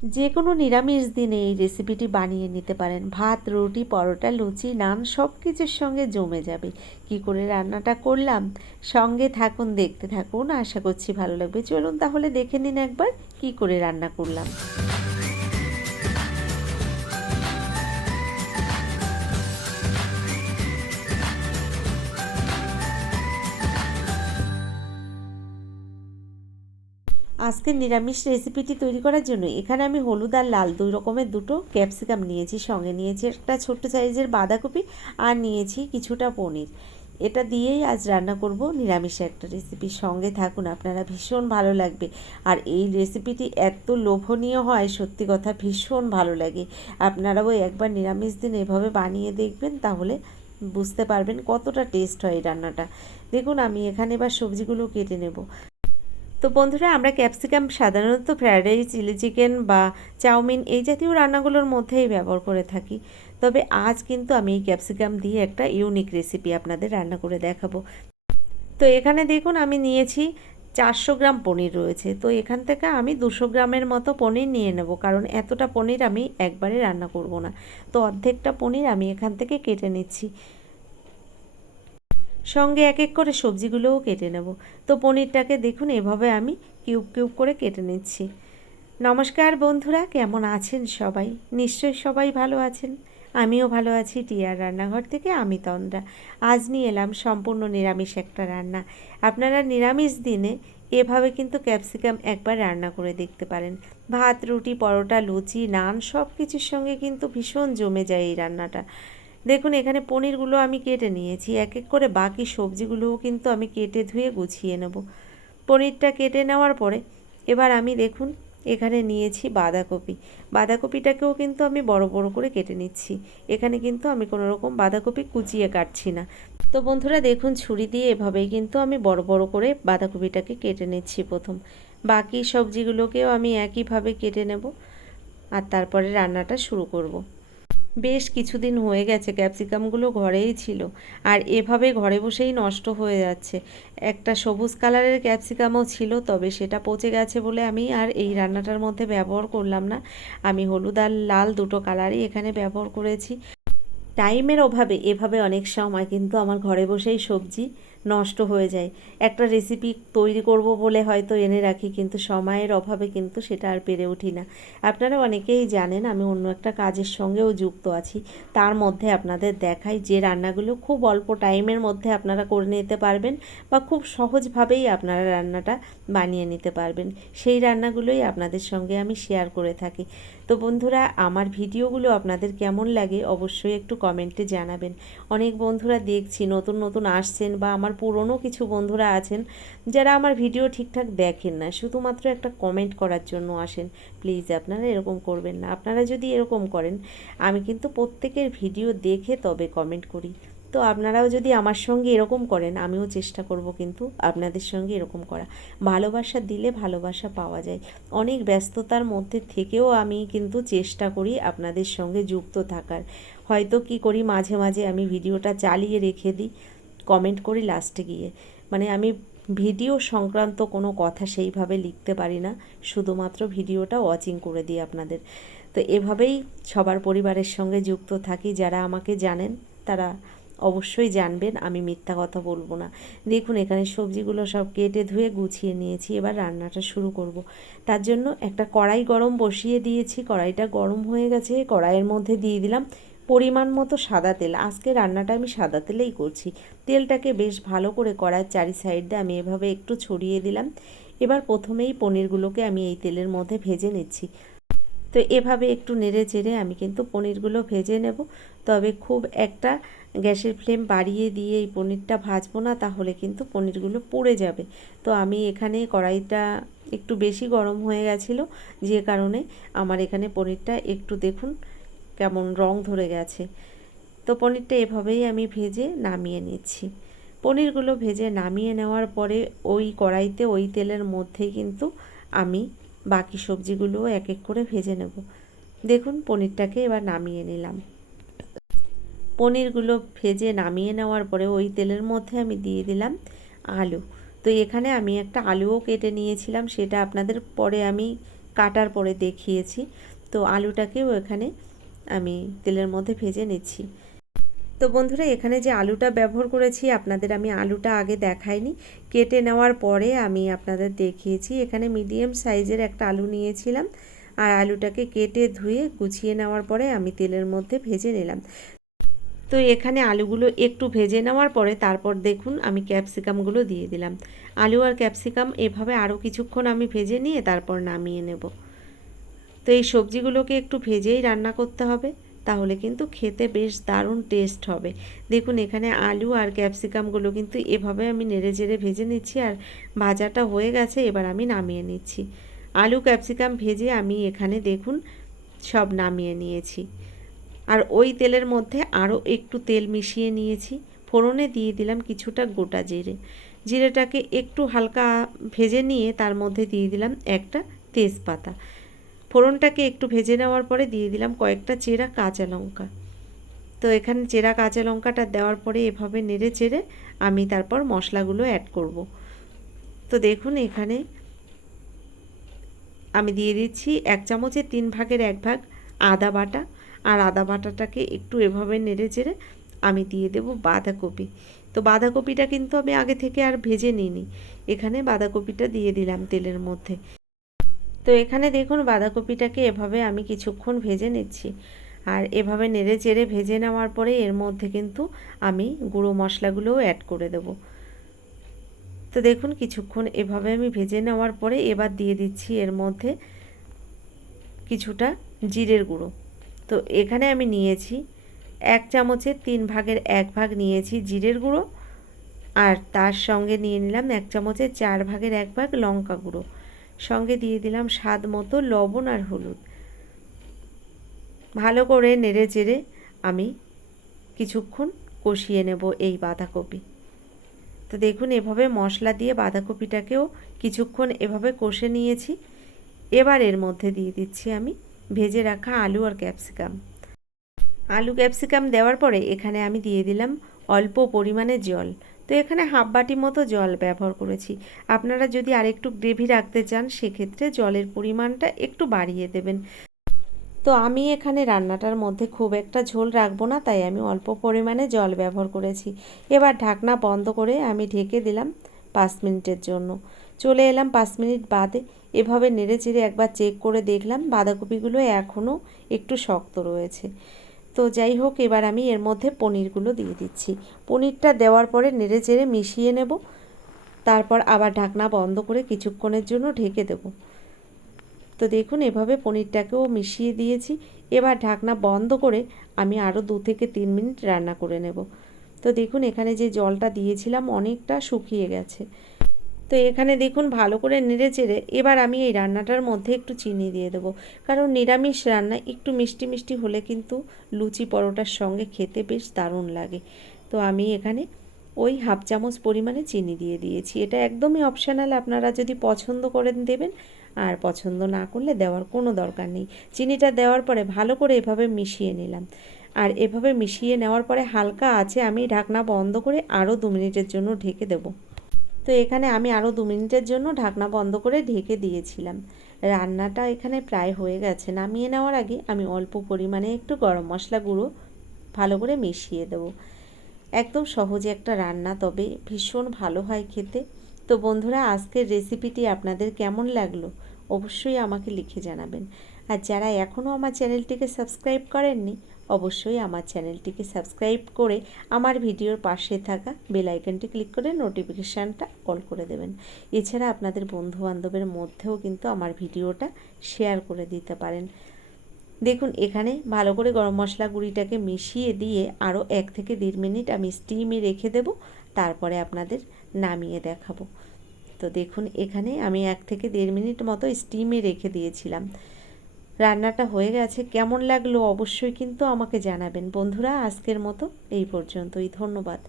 যে কোনো নিরামিষ দিনে এই রেসিপিটি বানিয়ে নিতে পারেন। ভাত, রুটি, পরোটা, লুচি, নান সব কিছুর সঙ্গে জমে যাবে। কি করে রান্নাটা করলাম, সঙ্গে থাকুন, দেখতে থাকুন, আশা করছি ভালো লাগবে। চলুন তাহলে দেখে নিন একবার কি করে রান্না করলাম। আজকের নিরামিষ রেসিপিটি তৈরি করার জন্য এখানে আমি হলুদ আর লাল দুই রকমের দুটো ক্যাপসিকাম নিয়েছি, সঙ্গে নিয়েছি একটা ছোট্ট সাইজের বাঁধাকপি, আর নিয়েছি কিছুটা পনির। এটা দিয়েই আজ রান্না করব নিরামিষ একটা রেসিপি। সঙ্গে থাকুন, আপনারা ভীষণ ভালো লাগবে। আর এই রেসিপিটি এত লোভনীয় হয়, সত্যি কথা ভীষণ ভালো লাগে। আপনারাও একবার নিরামিষ দিন এভাবে বানিয়ে দেখবেন, তাহলে বুঝতে পারবেন কতটা টেস্ট হয় এই রান্নাটা। দেখুন আমি এখানে এবার সবজিগুলো কেটে নেব। তো বন্ধুরা, আমরা ক্যাপসিকাম সাধারণত ফ্রায়েড রাইস, চিলি চিকেন বা চাউমিন এই জাতীয় রান্নাগুলোর মধ্যেই ব্যবহার করে থাকি। তবে আজ কিন্তু আমি এই ক্যাপসিকাম দিয়ে একটা ইউনিক রেসিপি আপনাদের রান্না করে দেখাবো। তো এখানে দেখুন আমি নিয়েছি 400 গ্রাম পনির রয়েছে। তো এখান থেকে আমি 200 গ্রামের মতো পনির নিয়ে নেব, কারণ এতটা পনির আমি একবারে রান্না করব না। তো অর্ধেকটা পনির আমি এখান থেকে কেটে নিচ্ছি, সঙ্গে এক এক করে সবজিগুলোও কেটে নেব। তো পনিরটাকে দেখুন এভাবে আমি কিউব কিউব করে কেটে নিচ্ছি। নমস্কার বন্ধুরা, কেমন আছেন সবাই? নিশ্চয়ই সবাই ভালো আছেন। আমিও ভালো আছি। টিয়ার রান্নাঘর থেকে আমি তন্দ্রা। আজ নিয়ে এলাম সম্পূর্ণ নিরামিষ একটা রান্না। আপনারা নিরামিষ দিনে এভাবে কিন্তু ক্যাপসিকাম একবার রান্না করে দেখতে পারেন। ভাত, রুটি, পরোটা, লুচি, নান সব কিছুর সঙ্গে কিন্তু ভীষণ জমে যায় এই রান্নাটা। দেখুন এখানে পনিরগুলো আমি কেটে নিয়েছি, এক এক করে বাকি সবজিগুলোও কিন্তু আমি কেটে ধুয়ে গুছিয়ে নেব। পনিরটা কেটে নেওয়ার পরে এবার আমি দেখুন এখানে নিয়েছি বাঁধাকপি। বাঁধাকপিটাকেও কিন্তু আমি বড় বড় করে কেটে নিচ্ছি। এখানে কিন্তু আমি কোনো রকম বাঁধাকপি কুচিয়ে কাটছি না। তো বন্ধুরা দেখুন, ছুরি দিয়ে এভাবেই কিন্তু আমি বড় বড় করে বাঁধাকপিটাকে কেটে নিচ্ছি প্রথম। বাকি সবজিগুলোকেও আমি একইভাবে কেটে নেব, আর তারপরে রান্নাটা শুরু করব। বেশ কিছুদিন হয়ে গেছে ক্যাপসিকামগুলো ঘরেই ছিল, আর এভাবে ঘরে বসেই নষ্ট হয়ে যাচ্ছে। একটা সবুজ কালারের ক্যাপসিকামও ছিল, তবে সেটা পচে গেছে বলে আমি আর এই রান্নাটার মধ্যে ব্যবহার করলাম না। আমি হলুদ আর লাল দুটো কালারই এখানে ব্যবহার করেছি। টাইমের অভাবে এভাবে অনেক সময় কিন্তু আমার ঘরে বসেই সবজি নষ্ট হয়ে যায়। একটা রেসিপি তৈরি করব বলে হয়তো এনে রাখি, কিন্তু সময়ের অভাবে কিন্তু সেটা আর পেরে উঠি না। আপনারা অনেকেই জানেন আমি অন্য একটা কাজের সঙ্গেও যুক্ত আছি। তার মধ্যে আপনাদের দেখাই যে রান্নাগুলো খুব অল্প টাইমের মধ্যে আপনারা করে নিতে পারবেন, বা খুব সহজভাবেই আপনারা রান্নাটা বানিয়ে নিতে পারবেন, সেই রান্নাগুলোই আপনাদের সঙ্গে আমি শেয়ার করে থাকি। তো বন্ধুরা, আমার ভিডিওগুলো আপনাদের কেমন লাগে অবশ্যই একটু কমেন্টে জানাবেন। অনেক বন্ধুরা দেখছি নতুন নতুন আসছেন, বা আমার পুরনো কিছু বন্ধুরা আছেন যারা আমার ভিডিও ঠিকঠাক দেখেন না, শুধুমাত্র একটা কমেন্ট করার জন্য আসেন। প্লিজ আপনারা এরকম করবেন না। আপনারা যদি এরকম করেন, আমি কিন্তু প্রত্যেকের ভিডিও দেখে তবে কমেন্ট করি। তো আপনারাও যদি আমার সঙ্গে এরকম করেন, আমিও চেষ্টা করব কিন্তু আপনাদের সঙ্গে এরকম করা। ভালোবাসা দিলে ভালোবাসা পাওয়া যায়। অনেক ব্যস্ততার মধ্যে থেকেও আমি কিন্তু চেষ্টা করি আপনাদের সঙ্গে যুক্ত থাকার। হয়তো কি করি, মাঝে মাঝে আমি ভিডিওটা চালিয়ে রেখে দিই, কমেন্ট করি লাস্টে গিয়ে। মানে আমি ভিডিও সংক্রান্ত কোনো কথা সেইভাবে লিখতে পারি না, শুধুমাত্র ভিডিওটা ওয়াচিং করে দিই আপনাদের। তো এভাবেই সবার পরিবারের সঙ্গে যুক্ত থাকি। যারা আমাকে জানেন তারা অবশ্যই জানবেন আমি মিথ্যা কথা বলবো না। দেখুন এখানে সবজিগুলো সব কেটে ধুয়ে গুছিয়ে নিয়েছি, এবার রান্নাটা শুরু করব। তার জন্য একটা কড়াই গরম বসিয়ে দিয়েছি। কড়াইটা গরম হয়ে গেছে, কড়াইয়ের মধ্যে দিয়ে দিলাম পরিমাণ মতো সাদা তেল। আজকে রান্নাটা আমি সাদা তেলেই করছি। তেলটাকে বেশ ভালো করে কড়াইয়ের চারি সাইড দিয়ে আমি এভাবে একটু ছড়িয়ে দিলাম। এবার প্রথমেই পনিরগুলোকে আমি এই তেলের মধ্যে ভেজে নিচ্ছি। তো এভাবে একটু নেড়ে চেড়ে আমি কিন্তু পনিরগুলো ভেজে নেব। তবে খুব একটা গ্যাসের ফ্লেম বাড়িয়ে দিয়ে এই পনিরটা ভাজবো না, তাহলে কিন্তু পনিরগুলো পুড়ে যাবে। তো আমি এখানে কড়াইটা একটু বেশি গরম হয়ে গেছিলো, যে কারণে আমার এখানে পনিরটা একটু দেখুন কেমন রং ধরে গেছে। তো পনিরটা এভাবেই আমি ভেজে নামিয়ে নিচ্ছি। পনিরগুলো ভেজে নামিয়ে নেওয়ার পরে ওই কড়াইতে ওই তেলের মধ্যেই কিন্তু আমি বাকি সবজিগুলোও এক এক করে ভেজে নেব। দেখুন পনিরটাকে এবার নামিয়ে নিলাম। পনিরগুলো ভেজে নামিয়ে নেওয়ার পরে ওই তেলের মধ্যে আমি দিয়ে দিলাম আলু। তো এখানে আমি একটা আলুও কেটে নিয়েছিলাম, সেটা আপনাদের পরে আমি কাটার পরে দেখিয়েছি। তো আলুটাকেও এখানে আমি তেলের মধ্যে ভেজে নিচ্ছি। তো বন্ধুরা, এখানে যে আলুটা ব্যবহার করেছি আপনাদের আমি আলুটা আগে দেখাইনি, কেটে নেওয়ার পরে আমি আপনাদের দেখিয়েছি। এখানে মিডিয়াম সাইজের একটা আলু নিয়েছিলাম, আর আলুটাকে কেটে ধুয়ে গুছিয়ে নেওয়ার পরে আমি তেলের মধ্যে ভেজে নিলাম। তো এখানে আলুগুলো একটু ভেজে নেওয়ার পরে তারপর দেখুন আমি ক্যাপসিকামগুলো দিয়ে দিলাম। আলু আর ক্যাপসিকাম এভাবে আরও কিছুক্ষণ আমি ভেজে নিয়ে তারপর নামিয়ে নেব। তো এই সবজিগুলোকে একটু ভেজেই রান্না করতে হবে, তাহলে কিন্তু খেতে বেশ দারুণ টেস্ট হবে। দেখুন এখানে আলু আর ক্যাপসিকামগুলো কিন্তু এভাবে আমি নেড়ে চেড়ে ভেজে নিচ্ছি, আর ভাজাটা হয়ে গেছে। এবার আমি নামিয়ে নিচ্ছি। আলু ক্যাপসিকাম ভেজে আমি এখানে দেখুন সব নামিয়ে নিয়েছি। আর ওই তেলের মধ্যে আরও একটু তেল মিশিয়ে নিয়েছি। ফোড়নে দিয়ে দিলাম কিছুটা গোটা জিরে। জিরেটাকে একটু হালকা ভেজে নিয়ে তার মধ্যে দিয়ে দিলাম একটা তেজপাতা। ফোড়নটাকে একটু ভেজে নেওয়ার পরে দিয়ে দিলাম কয়েকটা চেরা কাঁচা লঙ্কা। তো এখানে চেরা কাঁচা লঙ্কাটা দেওয়ার পরে এভাবে নেড়ে চেড়ে আমি তারপর মশলাগুলো অ্যাড করব। তো দেখুন এখানে আমি দিয়ে দিচ্ছি 1 চামচের 3 ভাগের 1 ভাগ আদা বাটা। আর আদা বাটাটাকে একটু এভাবে নেড়ে চেড়ে আমি দিয়ে দেব বাঁধাকপি। তো বাঁধাকপিটা কিন্তু আমি আগে থেকে আর ভেজে নিইনি, এখানে বাঁধাকপিটা দিয়ে দিলাম তেলের মধ্যে। তো এখানে দেখুন বাঁধাকপিটাকে এভাবে আমি কিছুক্ষণ ভেজে নিচ্ছি, আর এভাবে নেড়ে চেড়ে ভেজে নেওয়ার পরে এর মধ্যে কিন্তু আমি গুঁড়ো মশলাগুলোও অ্যাড করে দেব। তো দেখুন কিছুক্ষণ এভাবে আমি ভেজে নেওয়ার পরে এবার দিয়ে দিচ্ছি এর মধ্যে কিছুটা জিরের গুঁড়ো। তো এখানে আমি নিয়েছি 1 চামচের 3 ভাগের 1 ভাগ নিয়েছি জিরের গুঁড়ো, আর তার সঙ্গে নিয়ে নিলাম 1 চামচের 4 ভাগের 1 ভাগ লঙ্কা গুঁড়ো। সঙ্গে দিয়ে দিলাম স্বাদ মতো লবণ আর হলুদ। ভালো করে নেড়ে চেড়ে আমি কিছুক্ষণ কষিয়ে নেব এই বাঁধাকপি। তো দেখুন এভাবে মশলা দিয়ে বাঁধাকপিটাকেও কিছুক্ষণ এভাবে কষে নিয়েছি। এবার এর মধ্যে দিয়ে দিচ্ছি আমি ভেজে রাখা আলু আর ক্যাপসিকাম। আলু ক্যাপসিকাম দেওয়ার পরে এখানে আমি দিয়ে দিলাম অল্প পরিমাণে জল। তো এখানে হাফ বাটি মতো জল ব্যবহার করেছি। আপনারা যদি আরেকটু গ্রেভি রাখতে চান সেক্ষেত্রে জলের পরিমাণটা একটু বাড়িয়ে দেবেন। তো আমি এখানে রান্নাটার মধ্যে খুব একটা ঝোল রাখবো না, তাই আমি অল্প পরিমাণে জল ব্যবহার করেছি। এবার ঢাকনা বন্ধ করে আমি ঢেকে দিলাম 5 মিনিটের জন্য। চলে এলাম 5 মিনিট বাদে। এভাবে নেড়ে চেড়ে একবার চেক করে দেখলাম বাঁধাকপিগুলো এখনও একটু শক্ত রয়েছে। তো যাই হোক, এবার আমি এর মধ্যে পনিরগুলো দিয়ে দিচ্ছি। পনিরটা দেওয়ার পরে নেড়ে চেড়ে মিশিয়ে নেব, তারপর আবার ঢাকনা বন্ধ করে কিছুক্ষণের জন্য ঢেকে দেব। তো দেখুন এভাবে পনিরটাকেও মিশিয়ে দিয়েছি। এবার ঢাকনা বন্ধ করে আমি আরও 2 থেকে 3 মিনিট রান্না করে নেব। তো দেখুন এখানে যে জলটা দিয়েছিলাম অনেকটা শুকিয়ে গেছে। তো এখানে দেখুন ভালো করে নেড়ে চেড়ে এবার আমি এই রান্নাটার মধ্যে একটু চিনি দিয়ে দেবো, কারণ নিরামিষ রান্না একটু মিষ্টি মিষ্টি হলে কিন্তু লুচি পরোটার সঙ্গে খেতে বেশ দারুণ লাগে। তো আমি এখানে ওই হাফ চামচ পরিমাণে চিনি দিয়ে দিয়েছি। এটা একদমই অপশনাল, আপনারা যদি পছন্দ করেন দেবেন, আর পছন্দ না করলে দেওয়ার কোনো দরকার নেই। চিনিটা দেওয়ার পরে ভালো করে এভাবে মিশিয়ে নিলাম, আর এভাবে মিশিয়ে নেওয়ার পরে হালকা আছে আমি ঢাকনা বন্ধ করে আরও 2 মিনিটের জন্য ঢেকে দেবো। তো এখানে আমি আরও 2 মিনিটের জন্য ঢাকনা বন্ধ করে ঢেকে দিয়েছিলাম। রান্নাটা এখানে প্রায় হয়ে গেছে। নামিয়ে নেওয়ার আগে আমি অল্প পরিমাণে একটু গরম মশলা গুঁড়ো ভালো করে মিশিয়ে দেবো। একদম সহজে একটা রান্না, তবে ভীষণ ভালো হয় খেতে। তো বন্ধুরা, আজকের রেসিপিটি আপনাদের কেমন লাগলো অবশ্যই আমাকে লিখে জানাবেন। আর যারা এখনও আমার চ্যানেলটিকে সাবস্ক্রাইব করেননি অবশ্যই আমার চ্যানেলটিকে সাবস্ক্রাইব করে আমার ভিডিওর পাশে থাকা বেল আইকনটি ক্লিক করে নোটিফিকেশানটা অল করে দেবেন। এছাড়া আপনাদের বন্ধুবান্ধবের মধ্যেও কিন্তু আমার ভিডিওটা শেয়ার করে দিতে পারেন। দেখুন এখানে ভালো করে গরম মশলা গুঁড়িটাকে মিশিয়ে দিয়ে আরও 1 থেকে 1.5 মিনিট আমি স্টিমে রেখে দেব, তারপরে আপনাদের নামিয়ে দেখাবো। তো দেখুন এখানে আমি 1 থেকে 1.5 মিনিট মতো স্টিমে রেখে দিয়েছিলাম। রান্নাটা হয়ে গেছে। কেমন লাগলো অবশ্যই কিন্তু আমাকে জানাবেন। বন্ধুরা, আজকের মতো এই পর্যন্তই। ধন্যবাদ।